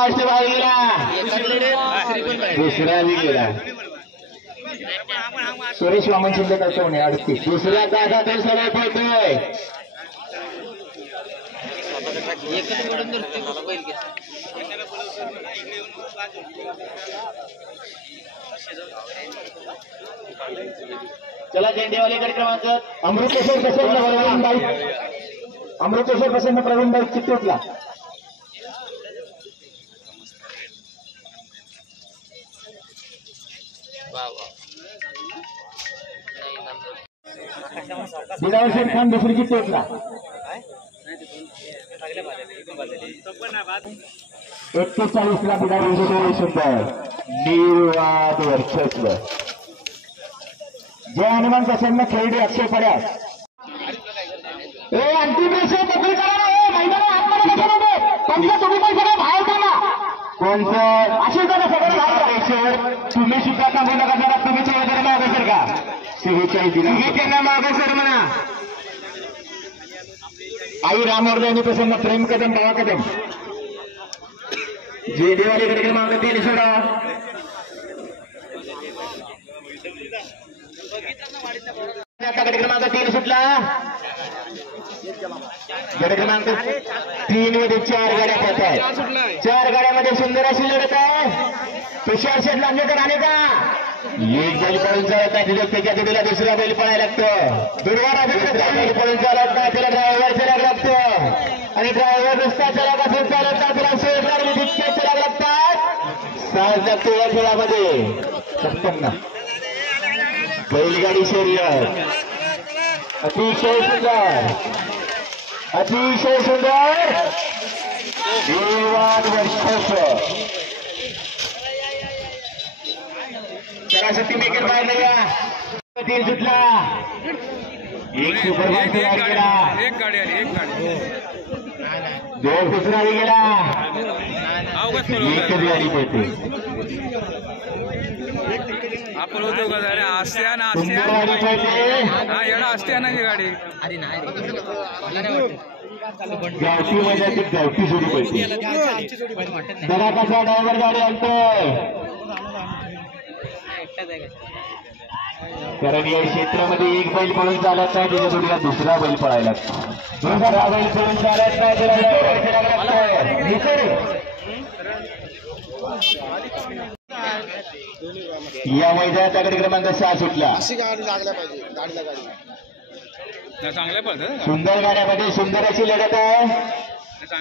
Fast बाहेर गेला, दुसरा बी गेला. सुरेश वामन शिंदे कळसवणे 38. दुसऱ्या तासात सरळ पळतोय. चला झेंडेवाले क्रमांक अमृतेश्वर प्रसन्न प्रवीण बाईक, अमृतेश्वर प्रसन्न प्रवीण बाईक चित्तूरला. दिलावर शेख खान दुसरी चित्तूरला. 41 ला दिलावर सुंदर निर्वाद वर्चस्व. जय हनुमान प्रसन्न खेळडी अक्षय पड्यास. अंतिम रेषा मोकळी करा ना, मैदानात आतमध्ये बसवू नये. तुमचं तुम्ही पण सगळं बाहेर करा. कोणतं असे जरा सगळं बाहेर रेषेवर तुम्ही सुद्धा थांबू नका. जरा तुम्ही थोडं जरा मागे सर का 46 दिला त्यांना मागे सर म्हणा. आई रामवर्धे यांनी प्रसन्न प्रेम कदम बाबा कदम. जे देवालीकडे क्रमांक 3 सोडा. क्रमांक 3 सुटला. गड क्रमांक 3 मध्ये 4 गाड्या पळत आहेत. 4 गाड्यामध्ये सुंदर अशी लढत आहे. तुषार शेठ लांजेकर आले का? एक बैल पळून चालत नाही, तिथे त्याच्या तिला दुसरा बैल पळायला लागतो. दुर्वारा बैल पळून चालत नाही, तिला ड्रायव्हर चलायला लागतो. आणि ड्रायव्हर रस्ता चलाक असून चालत नाही, तिला शेजार तितके चलायला लागतात. 7 लागतो या खेळामध्ये. 56 बैलगाडी शर्यत अतिशय सुंदर, अतिशय सुंदर निर्वाद वर्चस्व. सरासरी मेकर बाहेर या 3 सुटला. एक सुपरफास्ट बाहेर गेला. एक गाडी 2 दुसरा गेला. एकच गाडी पडते. आपण होतो का जरा आस्त्याना गाडी पडते. हा एवढा आस्त्यानाची गाडी गावठी मैदानाची गावठी जोडी पडते. जरा कसा ड्रायव्हर गाडी आणतोय. कारण या क्षेत्रामध्ये एक बैल पळून चालत नाही, त्याच्या जोडीला दुसरा बैल पळायला लागतो. दुसरा बैल पळून चालत नाही, त्याला या मैदानात गाडी क्रमांक 6 सुटला. गाडी लागल्या पाहिजे. गाडीला गाडी चांगल्या पडतं. सुंदर गाड्यामध्ये सुंदर अशी लढत आहे.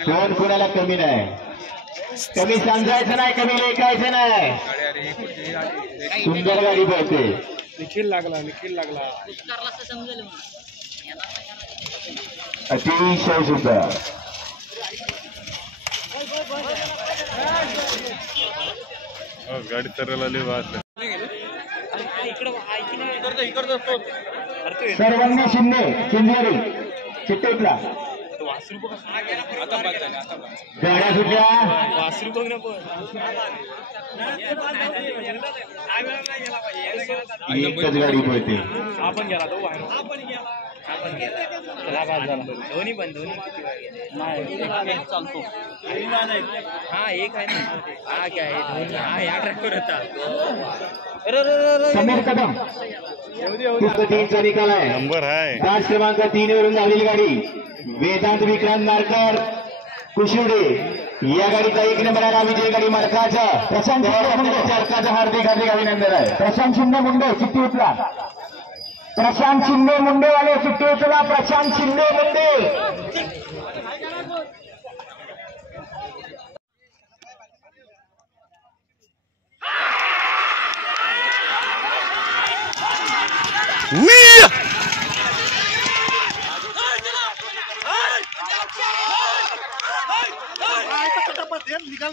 कोण कुणाला कमी नाही. कमी समजायचं नाही, कमी लेखायचं नाही. सुंदर गाडी पळते. निखिल लागला. अतिशय सुंदर. गाडी तर सर्वांनी शिंदे चिंचोली चित्तूरला. गाड्या सुटल्या. एकच गाडी पळते. आपण गेला तो दोन्ही पण चालतो. हा एक आहे ना. हा काय आहे दोन्ही. हा या ट्रॅक्टर होता. समीर कदम 3चा निकाल आहे. नंबर आहे. तास क्रमांक 3 वरून धावलेली गाडी वेदांत विक्रांत नारकर कुशिवडे. या गाडीचा 1 नंबर आहे. विजय गाडी मालकाचा प्रशांत मुंडे चालकाचा हार्दिक अभिनंदन आहे. प्रशांत शिंदे मुंडे चित्तूरला. प्रशांत शिंदे मुंडेवाले चित्तूरला. प्रशांत शिंदे मुंडे.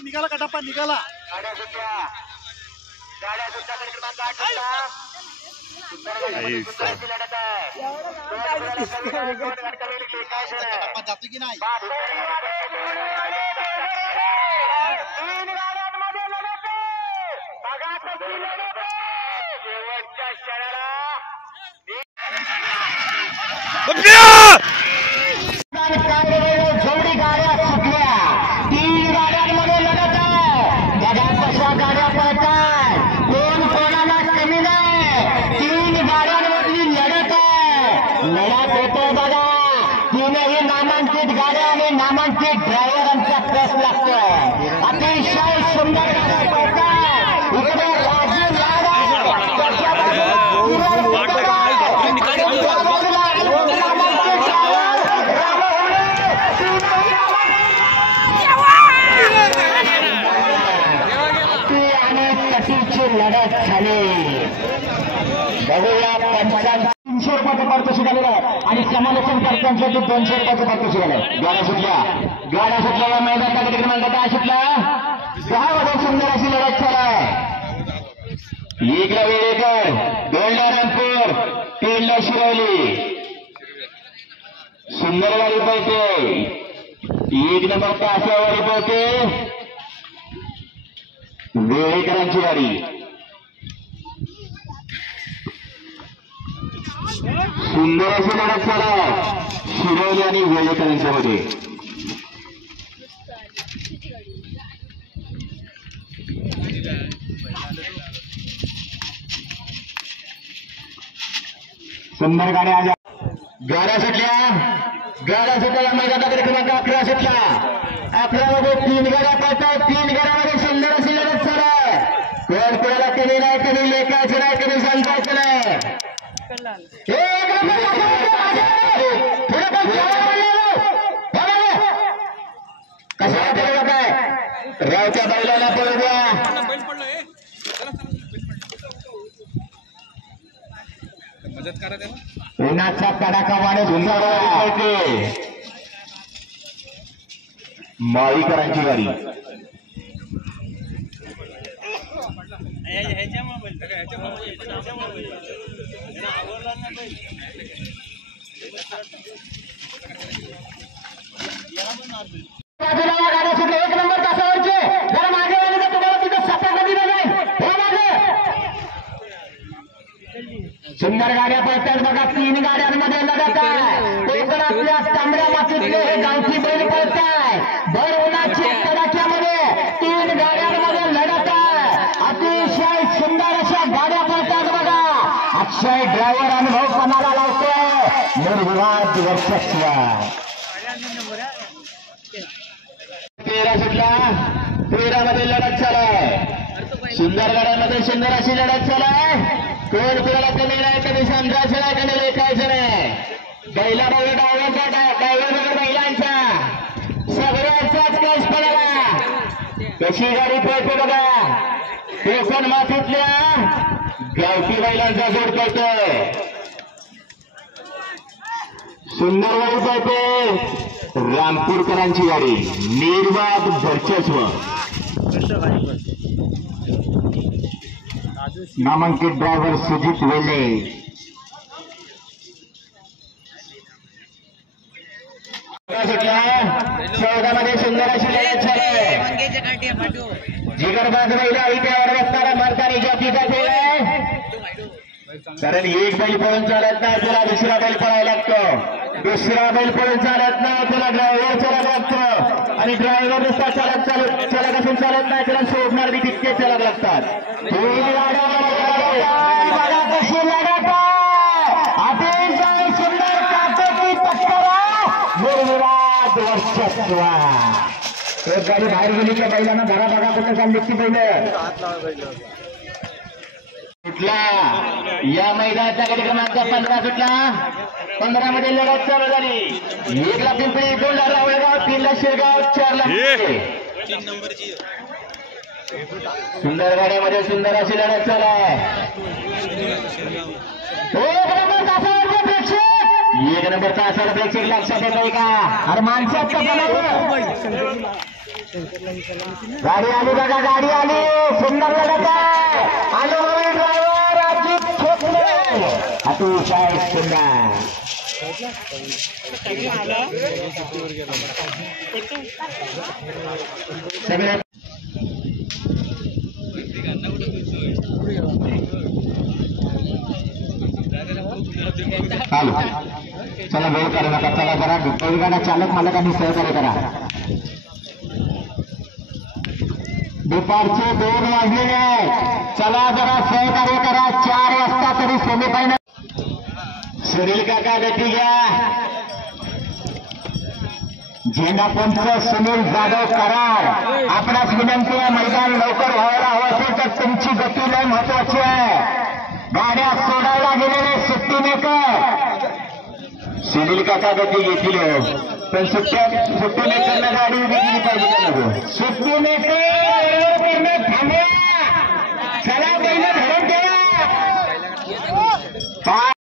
निघाला का टप्पा निघाला. जातो की नाही. जोडी गाड्या सुटल्या. 3 गाड्यांमध्ये लढत आहे. नामांकित ड्रायव्हरांचा कस लागतोय. अतिशय सुंदर गाड्या पळतात. इकडे राजू लाडा लढत झाली. बघूया 300 रुपयाचं पारितोषिक आलेलं आहे आणि समालोचन करतांसाठी 200 रुपयाचं पारितोषिक आलंय. गाड्या सुटल्या या मैदानाचा क्रमांक काय सुटला 6 मध्ये सुंदर अशी लढत चालू आहे. एकला वेळेकर, 2ला रामपूर, 3ला शिरवली. सुंदर गाडी पळते. 1 नंबर तासावाडी पळते वेळेकरांची गाडी. सुंदर अशी लढत चालू आहे शिरवली आणि वेळेकरांच्या मध्ये. सुंदर गाड्या गाड्या सुटल्या मैदानाकडे क्रमांक 11 सुटला. 11 मध्ये 3 गाड्या पळतात. 3 गाड्यामध्ये सुंदर अशी लढत चालू आहे. कोण कोणाला कधी नाही, कधी लेखायचं नाही, कधी सांगायचं नाही. कशाला पळू जात आहे रावच्या बैलाला पळू द्या. मदत करा त्याला. उन्हाचा कडाका वाढत होते. माळीकरांची गाडी. बाजूला गाड्या सुटल्या 1 नंबर तासावरचे. जरा मागे आले तर तुम्हाला तिथं सपाट नदी जाईल. हो मागे सुंदर गाड्या पळतात बघा. 3 गाड्यांमध्ये लढत आहे. कोकणातल्या तांबड्या मातीतले हे गावठी बैल पळताय. भर उन्हाच्या कडाक्यामध्ये 3 गाड्यांमध्ये लढत आहे. अतिशय सुंदर अशा गाड्या पळतात बघा. अक्षय ड्रायव्हर अनुभव पणाला लावतोय. निर्विवाद वर्चस्व. 13 सुटला. 13 मध्ये लढत चालू आहे. सुंदर गाड्यांमध्ये सुंदर अशी लढत चालू आहे. कोण कोणाला कमी नाही, कधी समजायचं नाही, कधी लेखायचं नाही. बैला बघा ड्रायव्हर बघा बैलांचा सगळ्यांचाच केस पडाला. कशी गाडी पळते बघा. कोकण मातीतल्या गावठी बैलांचा जोड पळतोय. सुंदर गाडी पळते रामपूरकरांची गाडी. निर्वाद वर्चस्व. नामांकित ड्रायव्हर सुजित वेल्हे. सुटला 14 मध्ये सुंदर अशी लढत झाली. जिगरबाज बैल आहे त्यावर बसणारा मारतानी जॉकीचा खेळ आहे. कारण एक बैल पळून चालत नाही, त्याला दुसरा बैल पळायला लागतो. दुसरा बैल पळून चालत नाही, त्याला ड्रायव्हर चालत लागतो. आणि ड्रायव्हर नुसता चालत असून चालत नाही, त्याला सोडणार बी तितके चालत लागतात. कशी लढत अतिशय सुंदर काटेकी टक्कर. निर्विवाद वर्चस्व. एक गाडी बाहेर गेली त्या बैलांना घरा बघा कुठं चालली ती बैल. सुटला या मैदानाचा गाडी क्रमांक 15 सुटला. 15 मध्ये लढत चालू झाली. 1ला पिंपरी, 2ला रावळगाव, 3ला शिरगाव, 4ला सुंदर गाड्यामध्ये सुंदर अशी लढत चालू आहे. 1 नंबर तासावरचे प्रेक्षक. 1 नंबर तासाला प्रेक्षक लक्षात येतोय का. अरे माणसात गाडी आली बघा. गाडी आली. सुंदर लढत आहे. आलो ड्रायव्हर अजित ठोकले. अतिशय सुंदर. सगळे चालू. चला वेळ करू नका. चला जरा बैलगाडा चालक मालकांनी सहकार्य करा. दुपारचे 2 वाजलेले आहेत. चला जरा सहकार्य करा. 4 वाजता तरी सेमीफायनल. सुनील काका गती घ्या. झेंडापंच सुनील जाधव कराड, आपणास विनंती आहे मैदान लवकर व्हायला हवं असेल तर तुमची गती लय महत्वाची आहे. गाड्या सोडायला गेलेले सुट्टी मेकर सुनील काका गती घेतील पण सुट्टी मेकरला गाडी उभी केली पाहिजे का नको. सुट्टी मेकर